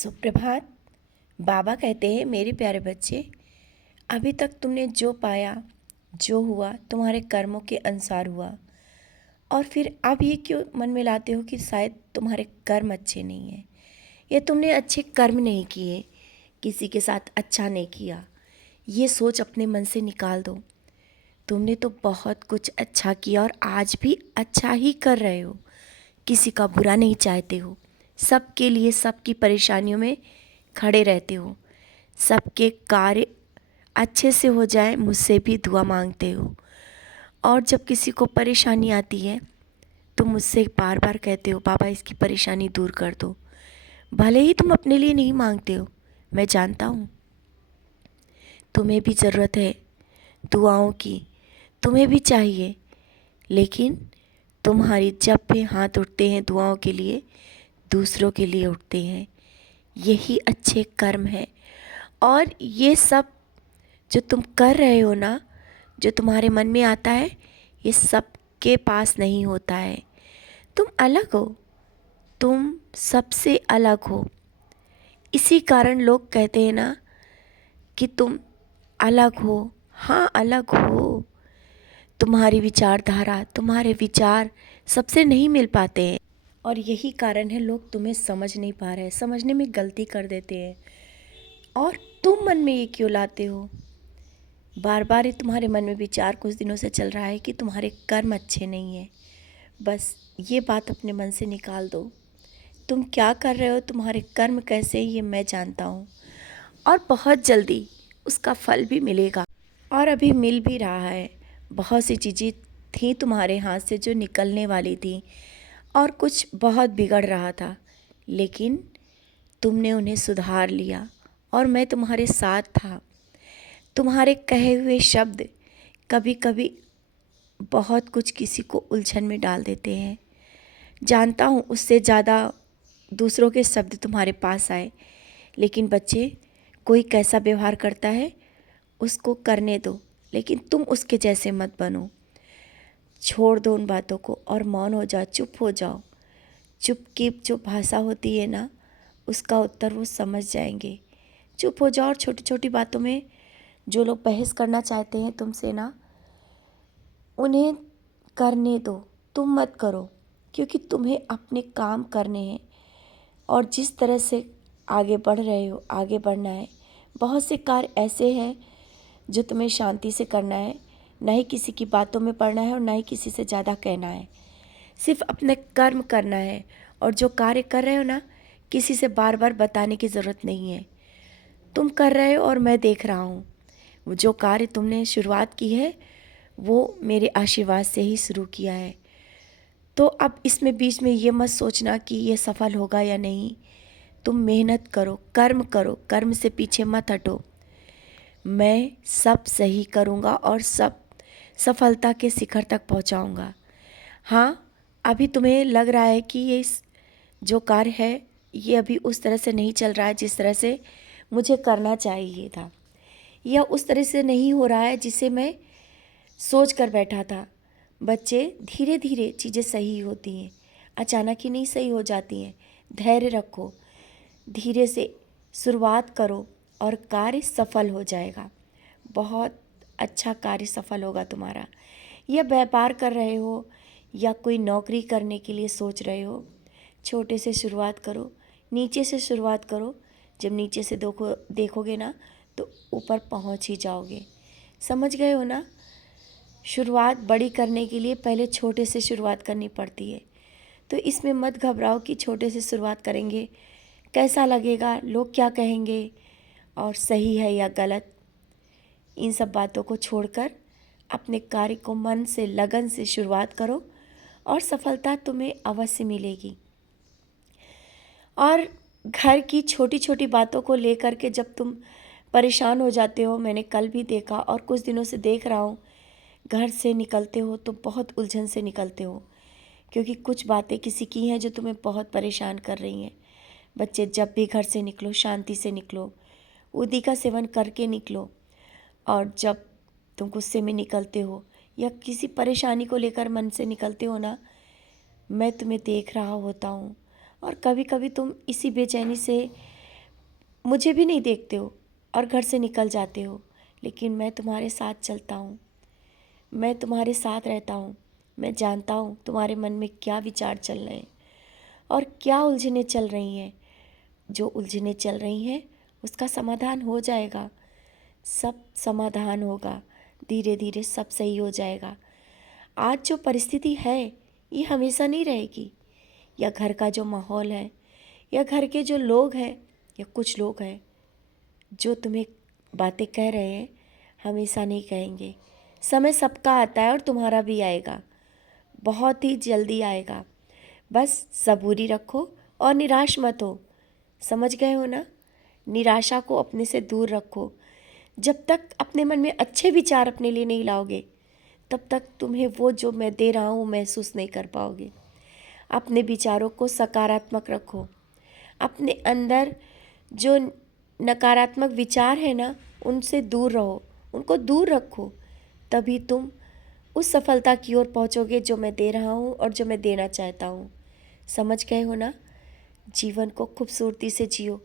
सुप्रभात। बाबा कहते हैं, मेरे प्यारे बच्चे, अभी तक तुमने जो पाया, जो हुआ तुम्हारे कर्मों के अनुसार हुआ। और फिर अब ये क्यों मन में लाते हो कि शायद तुम्हारे कर्म अच्छे नहीं हैं, या तुमने अच्छे कर्म नहीं किए, किसी के साथ अच्छा नहीं किया। ये सोच अपने मन से निकाल दो। तुमने तो बहुत कुछ अच्छा किया और आज भी अच्छा ही कर रहे हो। किसी का बुरा नहीं चाहते हो, सबके लिए सबकी परेशानियों में खड़े रहते हो, सबके कार्य अच्छे से हो जाए मुझसे भी दुआ मांगते हो। और जब किसी को परेशानी आती है तो मुझसे बार बार कहते हो, बाबा इसकी परेशानी दूर कर दो। भले ही तुम अपने लिए नहीं मांगते हो, मैं जानता हूँ तुम्हें भी ज़रूरत है दुआओं की, तुम्हें भी चाहिए। लेकिन तुम्हारी जब भी हाथ उठते हैं दुआओं के लिए, दूसरों के लिए उठते हैं। यही अच्छे कर्म है। और ये सब जो तुम कर रहे हो ना, जो तुम्हारे मन में आता है, ये सबके पास नहीं होता है। तुम अलग हो, तुम सबसे अलग हो। इसी कारण लोग कहते हैं ना कि तुम अलग हो। हाँ, अलग हो। तुम्हारी विचारधारा, तुम्हारे विचार सबसे नहीं मिल पाते हैं, और यही कारण है लोग तुम्हें समझ नहीं पा रहे हैं, समझने में गलती कर देते हैं। और तुम मन में ये क्यों लाते हो? बार बार ये तुम्हारे मन में विचार कुछ दिनों से चल रहा है कि तुम्हारे कर्म अच्छे नहीं हैं। बस ये बात अपने मन से निकाल दो। तुम क्या कर रहे हो, तुम्हारे कर्म कैसे हैं, ये मैं जानता हूँ। और बहुत जल्दी उसका फल भी मिलेगा, और अभी मिल भी रहा है। बहुत सी चीज़ें थी तुम्हारे हाथ से जो निकलने वाली थी, और कुछ बहुत बिगड़ रहा था, लेकिन तुमने उन्हें सुधार लिया, और मैं तुम्हारे साथ था। तुम्हारे कहे हुए शब्द कभी कभी बहुत कुछ किसी को उलझन में डाल देते हैं। जानता हूँ उससे ज़्यादा दूसरों के शब्द तुम्हारे पास आए, लेकिन बच्चे, कोई कैसा व्यवहार करता है उसको करने दो, लेकिन तुम उसके जैसे मत बनो। छोड़ दो उन बातों को और मौन हो जाओ, चुप हो जाओ। चुप की जो भाषा होती है ना, उसका उत्तर वो समझ जाएंगे। चुप हो जाओ, और छोटी छोटी बातों में जो लोग बहस करना चाहते हैं तुमसे ना, उन्हें करने दो, तुम मत करो। क्योंकि तुम्हें अपने काम करने हैं, और जिस तरह से आगे बढ़ रहे हो, आगे बढ़ना है। बहुत से कार्य ऐसे हैं जो तुम्हें शांति से करना है, ना ही किसी की बातों में पड़ना है और ना ही किसी से ज़्यादा कहना है। सिर्फ अपने कर्म करना है, और जो कार्य कर रहे हो ना, किसी से बार बार बताने की ज़रूरत नहीं है। तुम कर रहे हो और मैं देख रहा हूँ। वो जो कार्य तुमने शुरुआत की है, वो मेरे आशीर्वाद से ही शुरू किया है। तो अब इसमें बीच में ये मत सोचना कि ये सफल होगा या नहीं। तुम मेहनत करो, कर्म से पीछे मत हटो। मैं सब सही करूँगा और सब सफलता के शिखर तक पहुँचाऊँगा। हाँ, अभी तुम्हें लग रहा है कि जो कार्य है ये अभी उस तरह से नहीं चल रहा है जिस तरह से मुझे करना चाहिए था, या उस तरह से नहीं हो रहा है जिसे मैं सोच कर बैठा था। बच्चे, धीरे धीरे चीज़ें सही होती हैं, अचानक ही नहीं सही हो जाती हैं। धैर्य रखो, धीरे से शुरुआत करो और कार्य सफल हो जाएगा। बहुत अच्छा कार्य सफल होगा तुम्हारा। या व्यापार कर रहे हो या कोई नौकरी करने के लिए सोच रहे हो, छोटे से शुरुआत करो, नीचे से शुरुआत करो। जब नीचे से देखोगे ना, तो ऊपर पहुंच ही जाओगे। समझ गए हो ना? शुरुआत बड़ी करने के लिए पहले छोटे से शुरुआत करनी पड़ती है। तो इसमें मत घबराओ कि छोटे से शुरुआत करेंगे कैसा लगेगा, लोग क्या कहेंगे, और सही है या गलत, इन सब बातों को छोड़कर अपने कार्य को मन से, लगन से शुरुआत करो, और सफलता तुम्हें अवश्य मिलेगी। और घर की छोटी छोटी बातों को लेकर के जब तुम परेशान हो जाते हो, मैंने कल भी देखा और कुछ दिनों से देख रहा हूँ, घर से निकलते हो तो बहुत उलझन से निकलते हो, क्योंकि कुछ बातें किसी की हैं जो तुम्हें बहुत परेशान कर रही हैं। बच्चे, जब भी घर से निकलो शांति से निकलो, उदी का सेवन करके निकलो। और जब तुम गुस्से में निकलते हो या किसी परेशानी को लेकर मन से निकलते हो ना, मैं तुम्हें देख रहा होता हूँ। और कभी कभी तुम इसी बेचैनी से मुझे भी नहीं देखते हो और घर से निकल जाते हो, लेकिन मैं तुम्हारे साथ चलता हूँ, मैं तुम्हारे साथ रहता हूँ। मैं जानता हूँ तुम्हारे मन में क्या विचार चल रहे हैं और क्या उलझनें चल रही हैं। जो उलझनें चल रही हैं उसका समाधान हो जाएगा, सब समाधान होगा, धीरे धीरे सब सही हो जाएगा। आज जो परिस्थिति है ये हमेशा नहीं रहेगी, या घर का जो माहौल है, या घर के जो लोग हैं, या कुछ लोग हैं जो तुम्हें बातें कह रहे हैं, हमेशा नहीं कहेंगे। समय सबका आता है और तुम्हारा भी आएगा, बहुत ही जल्दी आएगा। बस सबूरी रखो और निराश मत हो। समझ गए हो ना? निराशा को अपने से दूर रखो। जब तक अपने मन में अच्छे विचार अपने लिए नहीं लाओगे, तब तक तुम्हें वो जो मैं दे रहा हूँ महसूस नहीं कर पाओगे। अपने विचारों को सकारात्मक रखो। अपने अंदर जो नकारात्मक विचार है ना, उनसे दूर रहो, उनको दूर रखो। तभी तुम उस सफलता की ओर पहुँचोगे जो मैं दे रहा हूँ और जो मैं देना चाहता हूँ। समझ गए हो ना? जीवन को खूबसूरती से जियो।